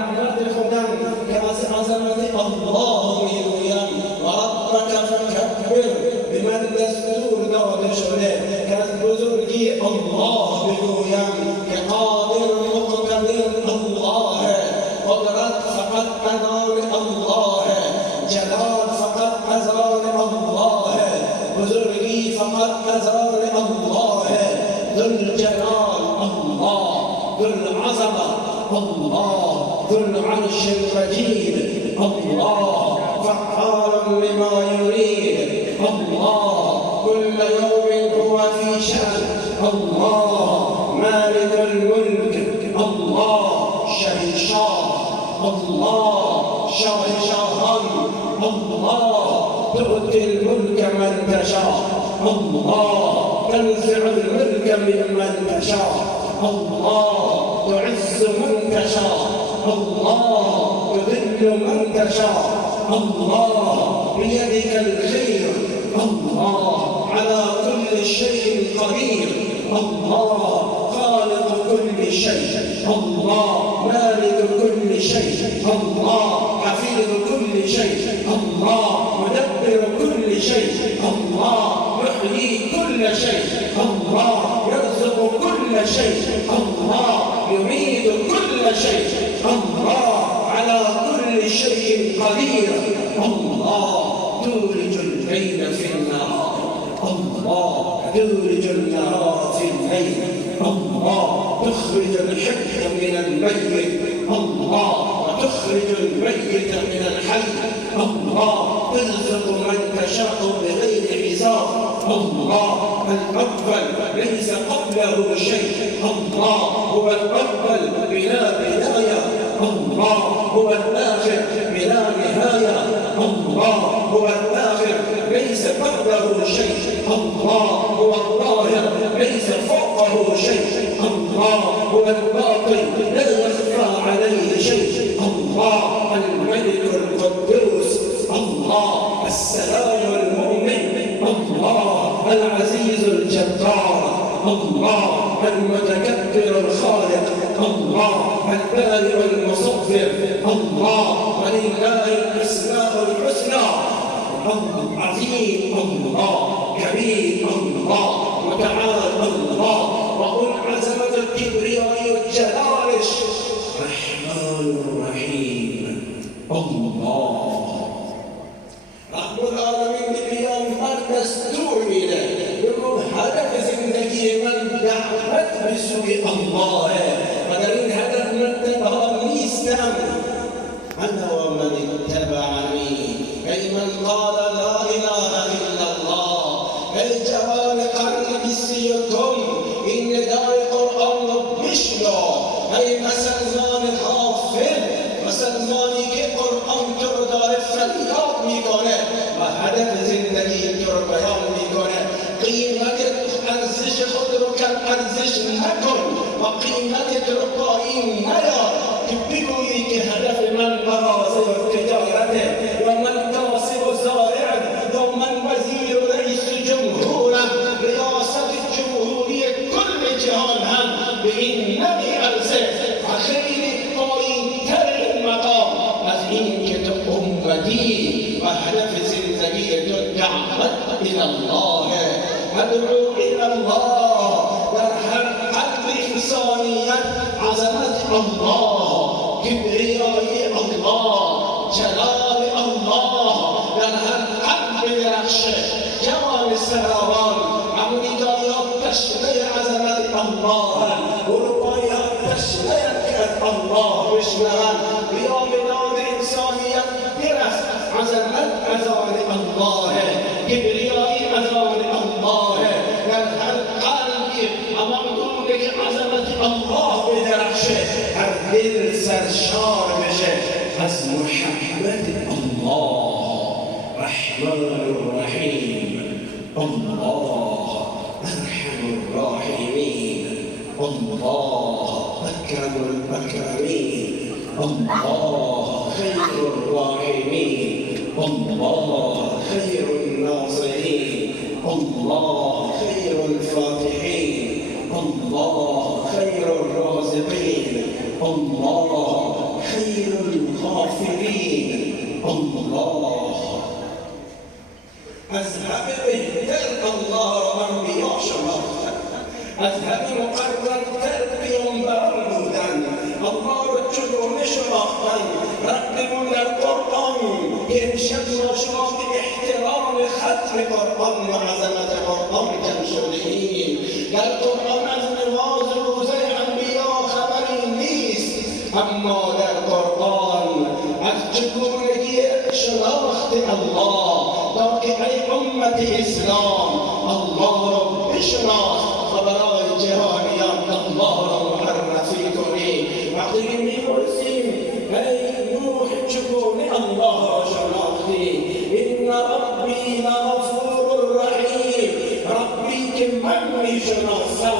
رحمت خدا که از عظمت الله میگویم و ربک فکبر به من دستور داده شده که از بزرگی الله بگویم که قادر مقتدر الله، قدرت فقط از آن الله، جلال فقط از آن الله، بزرگی فقط از آن الله، ذوالجلال الله، ذوالعظمة الله، ذو العرش المجيد الله، فعال لما يريد الله، كل يوم هو في شأن الله، مالك الملك الله، شهنشاه الله، شاهنشاهان الله، تؤتي الملك من تشاء الله، تنزع الملك ممن تشاء الله، تعز من تشاء الله، تذل من تشاء الله، بيدك الخير الله، على كل شيء قدير الله، خالق كل شيء الله، مالك كل شيء الله، حفيظ كل شيء الله، مدبر كل شيء الله، يحيي كل شيء الله، يرزق كل شيء الله، يميت كل شيء الله، على كل شيء قدير الله، تولج الليل في النهار الله، تولج النهار في الليل الله، تخرج الحي من الميت الله، وتخرج الميت من الحي الله، ترزق من تشاء بغير حساب الله، الأول ليس قبله شيء الله، هو الأول بلا بداية الله، هو الآخر بلا نهاية الله، هو الآخر ليس بعده شيء الله، هو الظاهر ليس فوقه شيء الله، هو الباطن لا يخفى عليه شيء الله، الملك القدوس الله، السلام المؤمن الله، العزيز الجبار الله، المتكبر الخالق الله، البارئ المصور الله، ولله الاسماء الحسنى عظيم الله، كبير الله، متعال الله، وقل عزمة الكبرياء والجلال الرحمن الرحيم الله. رب العالمین به پیامبر دستور میده بگو هدف زندگی من دعوت به سوی الله و در این هدف من تنها نیستم. انا و من اتبعنی، ای من قال لا اله الا الله، ای جوان قرن 21 این ندای قرآن رو بشنو، ای مسلمان حافظ، مسلمانی که قرآن تو رو داره فریاد میکنه و هدف زندگی تو رو بیان میکنه. قیمت ارزش خود رو کم ارزش نکن و قیمت رو پایین نیار که بگویی که هدف من مغازه و تجارته و من کاسب و زارع و من وزیر و رئیس جمهورم، ریاست جمهوری کل جهان هم به این نمیارزه و خیلی پایین تر این مقام از این که تو امتی و هدف زندگی تو دعوت الى الله، ادعو الى الله، در هر قلب انسانیت عظمت الله، کبریای الله، جلال الله در هر قلب درخشه. جوان سراوان امریکایان تشنه عظمت الله، اروپایان تشنه که الله بشنوند، بیا میدان انسانیت برس، عظمت از آن الله، کبریایی از آن الله، در هر قلبی امامدونه که عظمت الله بدرخشه، هر دل سرشار بشه از محبت الله. رحمن الرحیم الله، ارحم الراحمین الله، اکرم الاکرمین الله، خیر الراحمین الله، خیر الناصرین الله، خیر الفاتحین الله، خیر الرازقین الله، خیر الغافلين. الله اذهب بهتر الله انبياء شناخته، اذهب مقرر تربيهم برمودن الله رو چگونه شناختن. ربمون در قرآن که امشب ما شما به احترام ختم قرآن و عظمت قرآن جمع شده ایم. در قرآن از نماز روزه انبیاء خبری نیست، اما در قرآن از چگونگی شناخت الله تا که ای امت اسلام الله را بشناس و برای جهانیان الله را معرفی کنی. وقتی میپرسیم ای نوح چگونه الله را شناختی؟ ان ربی لغفور رحیم، ربی که من میشناسم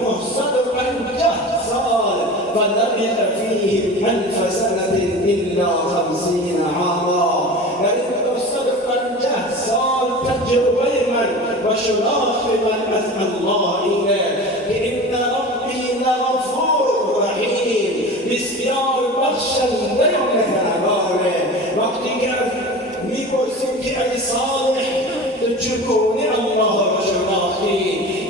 950 سال و لبث فیهم 1000 سنة الا 50 عاما. در این 950 سال تجربه من و شناخت من از الله اینه که ان ربی لغفور رحیم، بسیار بخشنده و مهربانه. وقتی که میپرسیم که ای صالح تو چگونه الله را شناختی؟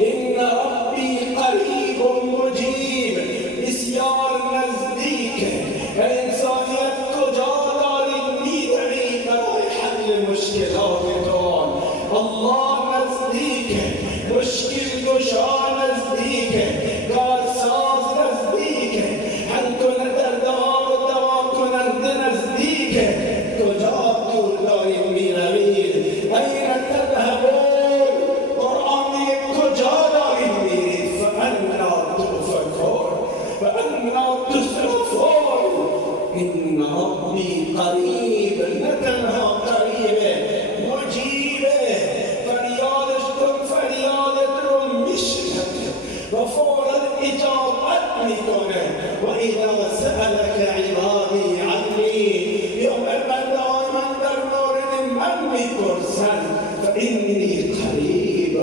ان ربی قریب مجیب، بسیار نزدیکه. انسانیت کجا داری میدوی برای حل مشکلاتتون؟ الله نزدیکه، مشکل گشا نزدیکه، کارساز نزدیکه، حل کننده رو دوا کننده نزدیکه. کجا دور دارید میروید؟ این تذهبون؟ قرآن کجا دارید میرید؟ فانا تؤفکون فانا تصرفون. ان ربی قریب، نه تنها قریبه مجیبه، فریادش کن فریادت رو میشنوه و فوراً اجابت میکنه. و اذا سألك عبادی عنی، یوم بندگان من در مورد من میپرسن فانی قریب،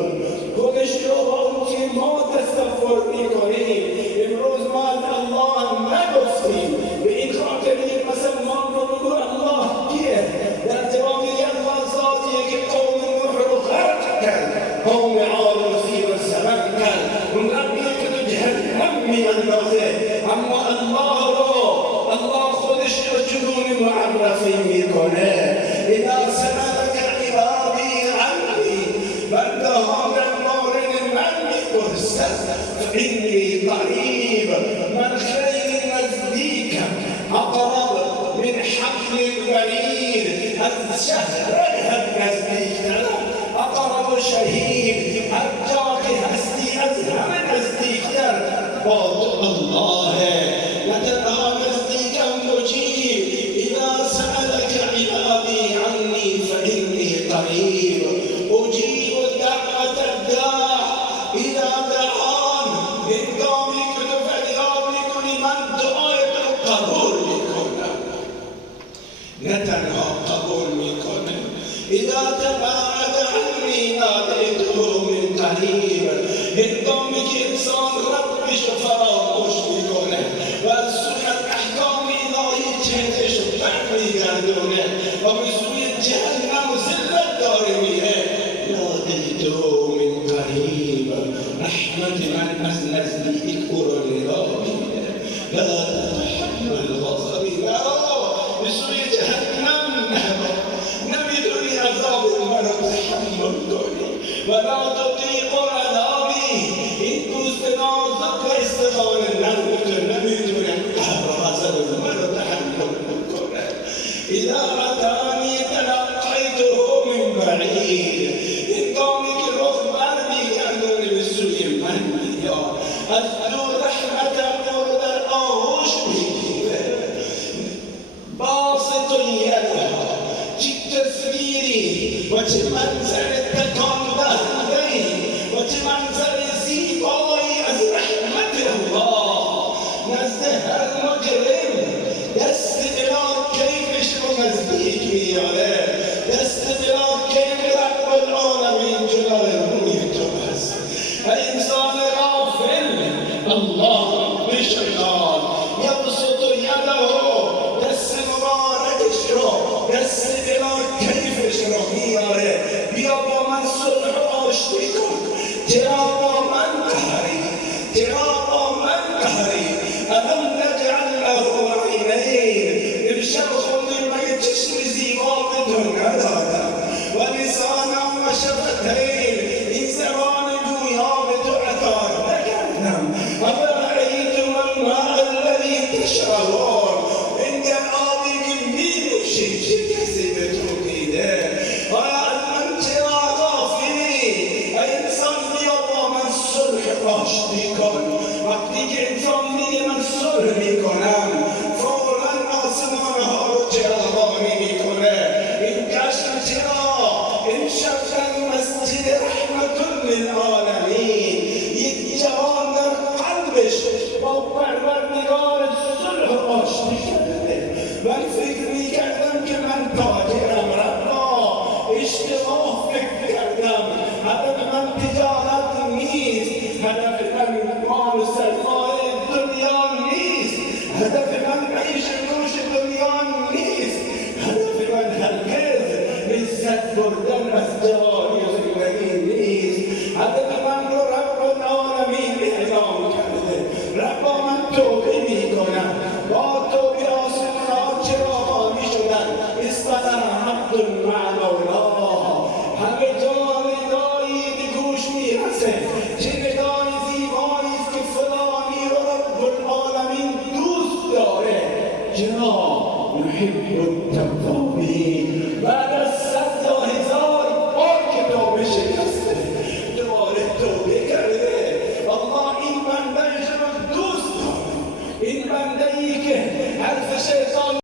خودش رو با که ما تصور میکنیم. امروز ما از الله نگفتیم، به این خاطر یک مسلمان رو بگو الله کیه؟ در جواب میگه الله ذاتیه که قوم نوح رو غرق کرد، قوم عاد رو زیر و زبر کرد، اون ربیه که تو جهنم میاندازه. اما الله خودش رو چگونه معرفی میکنه؟ اذا سألك عبادی عنی، بندگان در مورد من میپرسند فانی قریب، من خیلی نزدیکم، اقرب من حبل الورید، از شهرک هم نزدیکترم، اقرب شهید، هر جا که هستی از همه نزدیکتر با تو الله. نتنها نزدیکم مجیب، اذا سألك عبادی عنی فانی قریب، اجیب دعوت الداع اذا دعان. هنگامی که تو فریاد میکنی من دعایت رو قبول میکنم. نه تنها قبول میکنه، اذا تباعد عنی نادیته من قریب. هنگامی که انسان ربش فراموش میکنه و از سوی احکام الهی چهرهش رو برمیگردونه و به سوی جهنم ذلت داره میره، نادیته من قریب، رحمت من از نزدیک او را ندا میده. لا تتحمل غضبی، به سوی جهنم نمیتونی عذاب من رو تحمل کنی. ولا تطیق عذابی، این دوست نازک و استخانه نمیتونه غضب من رو تحمل کنه. اذا اتانی تلقیته من بعید، هنگامی که رخ برمیگردونه به سوی من میاد، از دور رحمتم رو در آغوش میگیره. باسط یدها، چه تصویری و چه منظر تکان دهنده‌ای و چه منظر زیبایی از رحمت الله نزد هر مجرم. دست بلا کیفش رو نزدیک میاره، دست بلا کیف رب العالمین جلال روی تو هست. و انسان غافل الله بشناس، یبسط یده، دست مبارک الله يحب التوابين. بعد السد وهزار